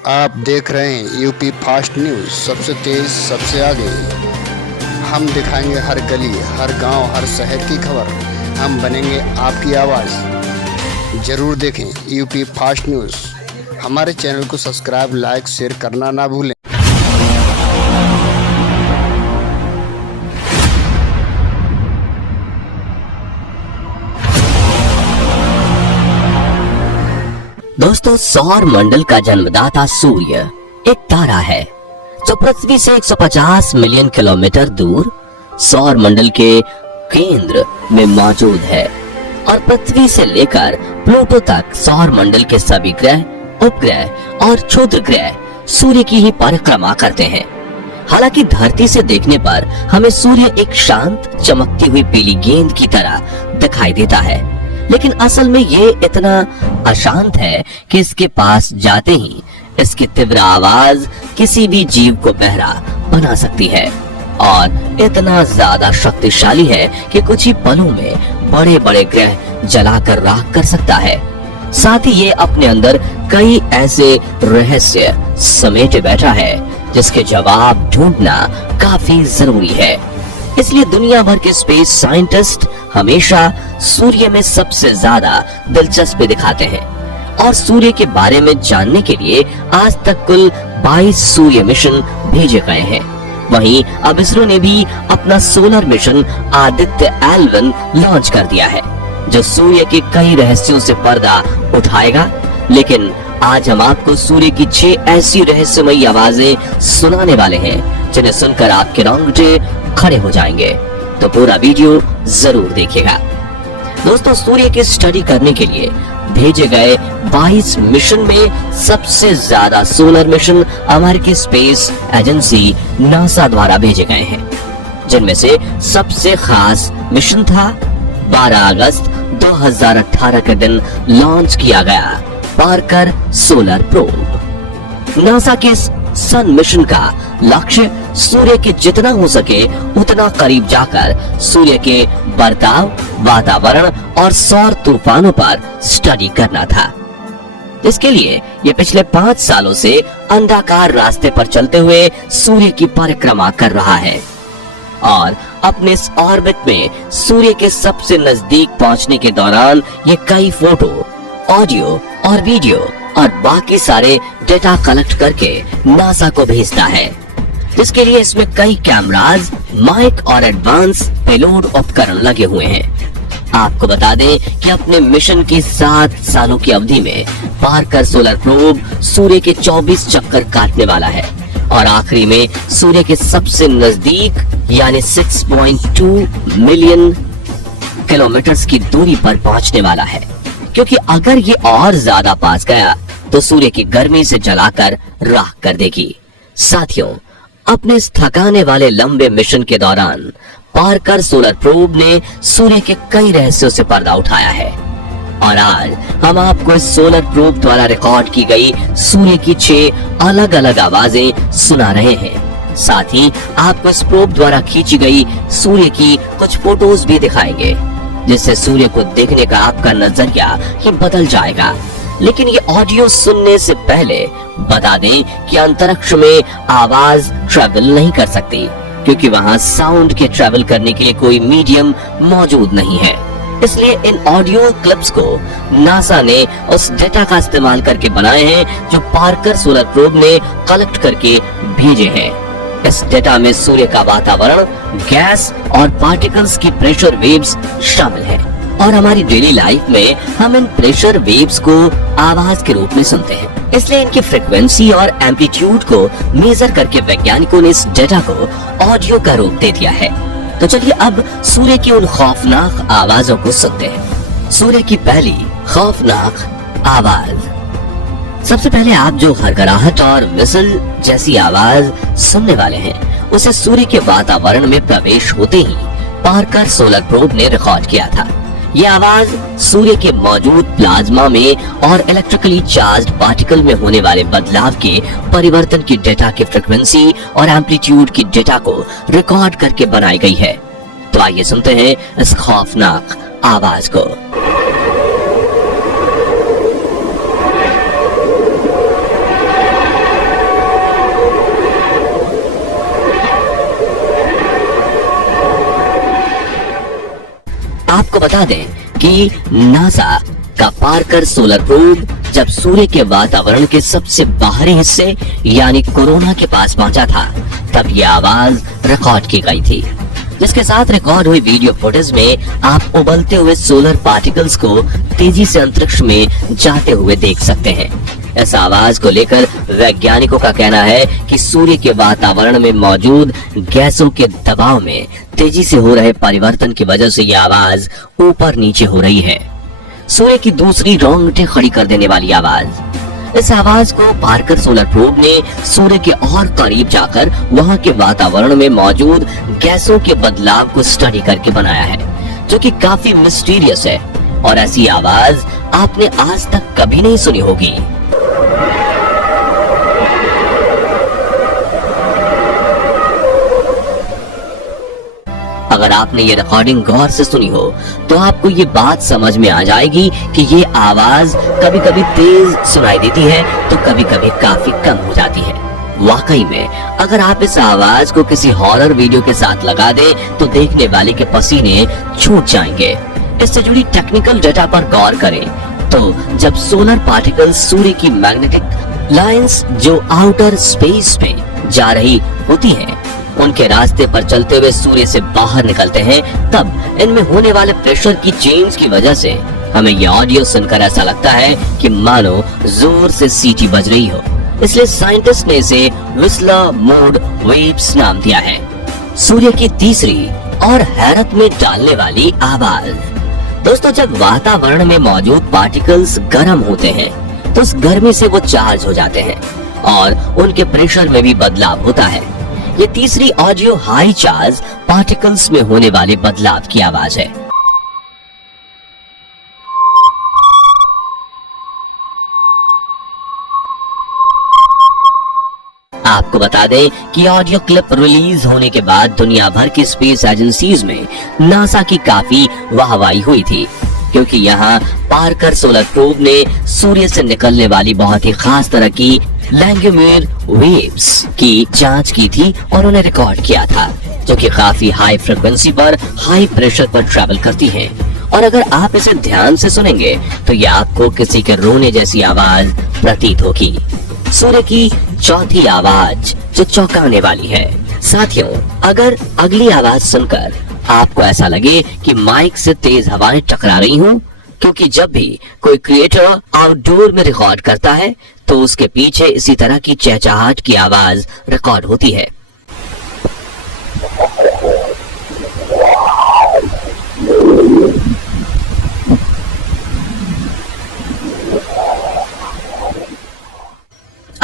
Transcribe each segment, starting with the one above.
आप देख रहे हैं यूपी फास्ट न्यूज़, सबसे तेज सबसे आगे। हम दिखाएंगे हर गली, हर गांव, हर शहर की खबर। हम बनेंगे आपकी आवाज़। ज़रूर देखें यूपी फास्ट न्यूज़। हमारे चैनल को सब्सक्राइब, लाइक, शेयर करना ना भूलें। दोस्तों, सौर मंडल का जन्मदाता सूर्य एक तारा है जो पृथ्वी से 150 मिलियन किलोमीटर दूर सौर मंडल के केंद्र में मौजूद है और पृथ्वी से लेकर प्लूटो तक सौर मंडल के सभी ग्रह, उपग्रह और क्षुद्र ग्रह सूर्य की ही परिक्रमा करते हैं। हालांकि धरती से देखने पर हमें सूर्य एक शांत चमकती हुई पीली गेंद की तरह दिखाई देता है, लेकिन असल में ये इतना अशांत है कि इसके पास जाते ही इसकी तीव्र आवाज किसी भी जीव को बहरा बना सकती है और इतना ज्यादा शक्तिशाली है कि कुछ ही पलों में बड़े बड़े ग्रह जलाकर राख कर सकता है। साथ ही ये अपने अंदर कई ऐसे रहस्य समेटे बैठा है जिसके जवाब ढूंढना काफी जरूरी है। इसलिए दुनिया भर के स्पेस साइंटिस्ट हमेशा सूर्य में सबसे ज्यादा दिलचस्पी दिखाते हैं और सूर्य के बारे में जानने के लिए आज तक कुल 22 सूर्य मिशन भेजे गए हैं। वहीं अब इसरो ने भी अपना solar mission Aditya L1 launch कर दिया है जो सूर्य के कई रहस्यों से पर्दा उठाएगा। लेकिन आज हम आपको सूर्य की 6 ऐसी रहस्यमयी आवाजें सुनाने वाले हैं जिन्हें सुनकर आपके रोंगटे खड़े हो जाएंगे, तो पूरा वीडियो जरूर देखिएगा। दोस्तों, सूर्य की स्टडी करने के लिए भेजे गए 22 मिशन में सबसे ज्यादा सोलर मिशन अमेरिकी स्पेस एजेंसी नासा द्वारा भेजे गए हैं, जिनमें से सबसे खास मिशन था 12 अगस्त 2018 के दिन लॉन्च किया गया पार्कर सोलर प्रोब। नासा के सन मिशन का लक्ष्य सूर्य के जितना हो सके उतना करीब जाकर सूर्य के बर्ताव, वातावरण और सौर तूफानों पर स्टडी करना था। इसके लिए ये पिछले 5 सालों से अंडाकार रास्ते पर चलते हुए सूर्य की परिक्रमा कर रहा है और अपने इस ऑर्बिट में सूर्य के सबसे नजदीक पहुंचने के दौरान ये कई फोटो, ऑडियो और वीडियो और बाकी सारे डेटा कलेक्ट करके नासा को भेजता है, जिसके लिए इसमें कई कैमराज, माइक और एडवांस पेलोड उपकरण लगे हुए हैं। आपको बता दें कि अपने मिशन की 7 सालों की अवधि में पार्कर सोलर प्रोब सूर्य के 24 चक्कर काटने वाला है और आखिरी में सूर्य के सबसे नजदीक यानी 6.2 मिलियन किलोमीटर की दूरी पर पहुंचने वाला है, क्योंकि अगर ये और ज्यादा पास गया तो सूर्य की गर्मी से जलाकर राख कर देगी। साथियों, अपने इस थकाने वाले लंबे मिशन के दौरान पार्कर सोलर प्रोब ने सूर्य के कई रहस्यों से पर्दा उठाया है और आज हम आपको इस सोलर प्रोब द्वारा रिकॉर्ड की गई सूर्य की 6 अलग अलग आवाजें सुना रहे हैं। साथ ही आपको इस प्रोब द्वारा खींची गई सूर्य की कुछ फोटोज भी दिखाएंगे, जिससे सूर्य को देखने का आपका नजरिया ही बदल जाएगा। लेकिन ये ऑडियो सुनने से पहले बता दें कि अंतरिक्ष में आवाज ट्रैवल नहीं कर सकती, क्योंकि वहां साउंड के ट्रैवल करने के लिए कोई मीडियम मौजूद नहीं है। इसलिए इन ऑडियो क्लिप्स को नासा ने उस डेटा का इस्तेमाल करके बनाए हैं जो पार्कर सोलर प्रोब ने कलेक्ट करके भेजे हैं। इस डेटा में सूर्य का वातावरण, गैस और पार्टिकल्स की प्रेशर वेव्स शामिल हैं और हमारी डेली लाइफ में हम इन प्रेशर वेव्स को आवाज के रूप में सुनते हैं। इसलिए इनकी फ्रीक्वेंसी और एम्पलीट्यूड को मेजर करके वैज्ञानिकों ने इस डेटा को ऑडियो का रूप दे दिया है। तो चलिए अब सूर्य की उन खौफनाक आवाजों को सुनते हैं। सूर्य की पहली खौफनाक आवाज। सबसे पहले आप जो हड़गड़ाहट और विसल जैसी आवाज सुनने वाले हैं, उसे सूर्य के वातावरण में प्रवेश होते ही पार्कर सोलर प्रोब ने रिकॉर्ड किया था। यह आवाज सूर्य के मौजूद प्लाज्मा में और इलेक्ट्रिकली चार्ज्ड पार्टिकल में होने वाले बदलाव के परिवर्तन की डेटा की फ्रीक्वेंसी और एम्पलीट्यूड की डेटा को रिकॉर्ड करके बनाई गई है। तो आइए सुनते हैं इस खौफनाक आवाज को। आपको बता दें कि नासा का पार्कर सोलर प्रोब जब सूर्य के वातावरण के सबसे बाहरी हिस्से यानी कोरोना के पास पहुंचा था, तब ये आवाज रिकॉर्ड की गई थी, जिसके साथ रिकॉर्ड हुई वीडियो फुटेज में आप उबलते हुए सोलर पार्टिकल्स को तेजी से अंतरिक्ष में जाते हुए देख सकते हैं। इस आवाज को लेकर वैज्ञानिकों का कहना है कि सूर्य के वातावरण में मौजूद गैसों के दबाव में तेजी से हो रहे परिवर्तन की वजह से यह आवाज ऊपर नीचे हो रही है। सूर्य की दूसरी रोंगटे खड़ी कर देने वाली आवाज। इस आवाज को पार्कर सोलर प्रोब ने सूर्य के और करीब जाकर वहां के वातावरण में मौजूद गैसों के बदलाव को स्टडी करके बनाया है, जो कि काफी मिस्टीरियस है और ऐसी आवाज आपने आज तक कभी नहीं सुनी होगी। अगर आपने ये रिकॉर्डिंग गौर से सुनी हो तो आपको ये बात समझ में आ जाएगी कि ये आवाज कभी कभी तेज सुनाई देती है तो कभी कभी काफी कम हो जाती है। वाकई में अगर आप इस आवाज को किसी हॉरर वीडियो के साथ लगा दें तो देखने वाले के पसीने छूट जाएंगे। इससे जुड़ी टेक्निकल डेटा पर गौर करें तो जब सोलर पार्टिकल्स सूर्य की मैग्नेटिक लाइंस जो आउटर स्पेस में जा रही होती हैं, उनके रास्ते पर चलते हुए सूर्य से बाहर निकलते हैं, तब इनमें होने वाले प्रेशर की चेंज की वजह से हमें ये ऑडियो सुनकर ऐसा लगता है कि मानो जोर से सीटी बज रही हो। इसलिए साइंटिस्ट ने इसे व्हिस्लर मोड वेव्स नाम दिया है। सूर्य की तीसरी और हैरत में डालने वाली आवाज। दोस्तों, जब वातावरण में मौजूद पार्टिकल्स गर्म होते हैं तो उस गर्मी से वो चार्ज हो जाते हैं और उनके प्रेशर में भी बदलाव होता है। ये तीसरी ऑडियो हाई चार्ज पार्टिकल्स में होने वाले बदलाव की आवाज है। आपको बता दें कि ऑडियो क्लिप रिलीज होने के बाद दुनिया भर की स्पेस एजेंसीज में नासा की काफी वाहवाही हुई थी, क्योंकि यहाँ पार्कर सोलर प्रोब ने सूर्य से निकलने वाली बहुत ही खास तरह की लैंग्यूमेर वेव्स की जांच की थी और उन्हें रिकॉर्ड किया था, जो कि काफी हाई फ्रिक्वेंसी पर हाई प्रेशर पर ट्रैवल करती हैं। और अगर आप इसे ध्यान से सुनेंगे तो ये आपको किसी के रोने जैसी आवाज प्रतीत होगी। सूर्य की चौथी आवाज जो चौंकाने वाली है। साथियों, अगर अगली आवाज सुनकर आपको ऐसा लगे कि माइक से तेज हवाएं टकरा रही हों, क्योंकि जब भी कोई क्रिएटर आउटडोर में रिकॉर्ड करता है तो उसके पीछे इसी तरह की चहचहाहट की आवाज रिकॉर्ड होती है।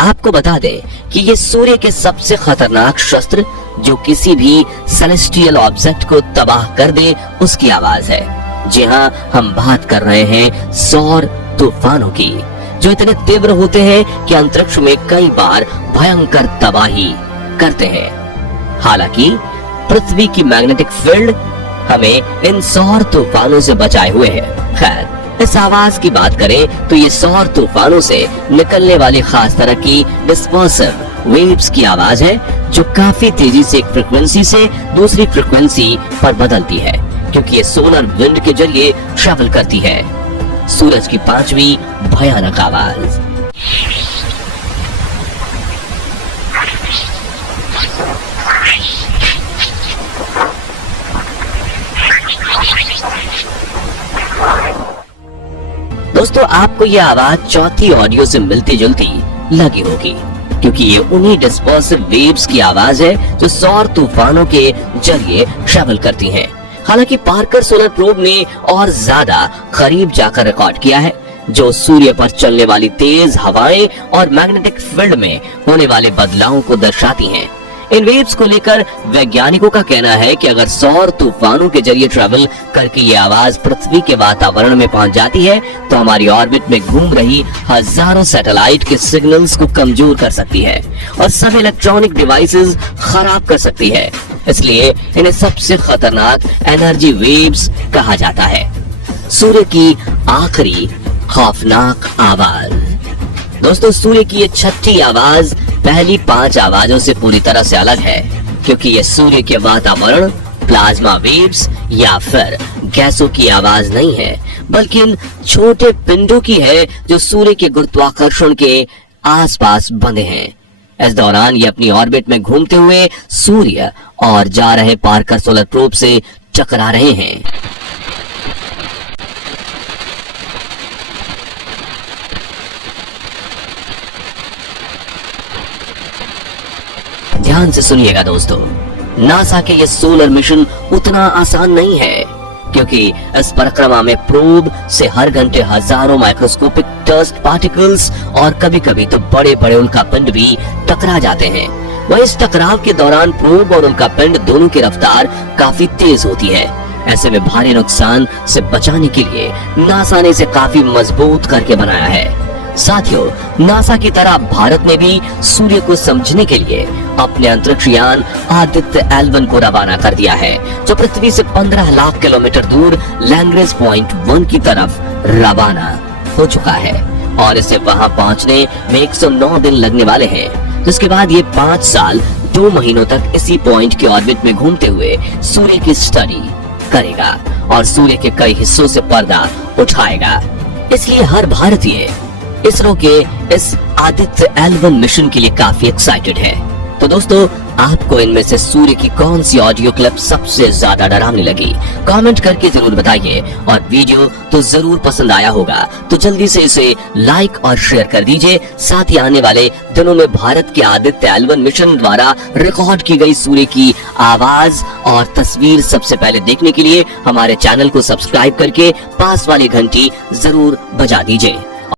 आपको बता दें कि ये सूर्य के सबसे खतरनाक शस्त्र जो किसी भी सेलेस्टियल ऑब्जेक्ट को तबाह कर दे उसकी आवाज है। जी हाँ, हम बात कर रहे हैं सौर तूफानों की, जो इतने तीव्र होते हैं कि अंतरिक्ष में कई बार भयंकर तबाही करते हैं। हालांकि पृथ्वी की मैग्नेटिक फील्ड हमें इन सौर तूफानों से बचाए हुए है। खैर, इस आवाज की बात करें तो ये सौर तूफानों से निकलने वाली खास तरह की डिस्पर्सिव वेव्स की आवाज है, जो काफी तेजी से एक फ्रिक्वेंसी से दूसरी फ्रिक्वेंसी पर बदलती है, क्योंकि ये सोलर विंड के जरिए ट्रैवल करती है। सूरज की पांचवी भयानक आवाज। दोस्तों, आपको यह आवाज चौथी ऑडियो से मिलती जुलती लगी होगी, क्योंकि ये उन्हीं डिस्पर्सिव वेव्स की आवाज है जो सौर तूफानों के जरिए ट्रैवल करती हैं। हालांकि पार्कर सोलर प्रोब ने और ज्यादा करीब जाकर रिकॉर्ड किया है, जो सूर्य पर चलने वाली तेज हवाएं और मैग्नेटिक फील्ड में होने वाले बदलावों को दर्शाती हैं। इन वेव्स को लेकर वैज्ञानिकों का कहना है कि अगर सौर तूफानों के जरिए ट्रैवल करके ये आवाज पृथ्वी के वातावरण में पहुंच जाती है तो हमारी ऑर्बिट में घूम रही हजारों सैटेलाइट के सिग्नल्स को कमजोर कर सकती है और सब इलेक्ट्रॉनिक डिवाइसेस खराब कर सकती है। इसलिए इन्हें सबसे खतरनाक एनर्जी वेव्स कहा जाता है। सूर्य की आखिरी खौफनाक आवाज। दोस्तों, सूर्य की ये छठी आवाज पहली 5 आवाजों से पूरी तरह से अलग है, क्योंकि ये सूर्य के वातावरण, प्लाज्मा वेव्स या फिर गैसों की आवाज नहीं है, बल्कि इन छोटे पिंडों की है जो सूर्य के गुरुत्वाकर्षण के आसपास बंधे हैं। इस दौरान ये अपनी ऑर्बिट में घूमते हुए सूर्य और जा रहे पार्कर सोलर प्रोब से टकरा रहे हैं। ध्यान से सुनिएगा दोस्तों, नासा के ये सोलर मिशन उतना आसान नहीं है, क्योंकि इस परिक्रमा में प्रोब से हर घंटे हजारों माइक्रोस्कोपिक डस्ट पार्टिकल्स और कभी कभी तो बड़े बड़े उल्कापिंड भी टकरा जाते हैं। वहीं इस टकराव के दौरान प्रोब और उल्कापिंड दोनों की रफ्तार काफी तेज होती है। ऐसे में भारी नुकसान से बचाने के लिए नासा ने इसे काफी मजबूत करके बनाया है। साथियों, नासा की तरह भारत ने भी सूर्य को समझने के लिए अपने अंतरिक्ष यान आदित्य L1 को रवाना कर दिया है, जो पृथ्वी से 15 लाख किलोमीटर दूर लैग्रेंज पॉइंट 1 की तरफ रवाना हो चुका है और इसे वहां पहुंचने में 109 दिन लगने वाले हैं, जिसके बाद ये 5 साल 2 महीनों तक इसी पॉइंट के ऑर्बिट में घूमते हुए सूर्य की स्टडी करेगा और सूर्य के कई हिस्सों से पर्दा उठाएगा। इसलिए हर भारतीय इसरो के इस आदित्य L1 मिशन के लिए काफी एक्साइटेड है। तो दोस्तों, आपको इनमें से सूर्य की कौन सी ऑडियो क्लिप सबसे ज्यादा डरावनी लगी? कमेंट करके जरूर बताइए और वीडियो तो जरूर पसंद आया होगा तो जल्दी से इसे लाइक और शेयर कर दीजिए। साथ ही आने वाले दिनों में भारत के आदित्य L1 मिशन द्वारा रिकॉर्ड की गई सूर्य की आवाज और तस्वीर सबसे पहले देखने के लिए हमारे चैनल को सब्सक्राइब करके पास वाली घंटी जरूर बजा दीजिए।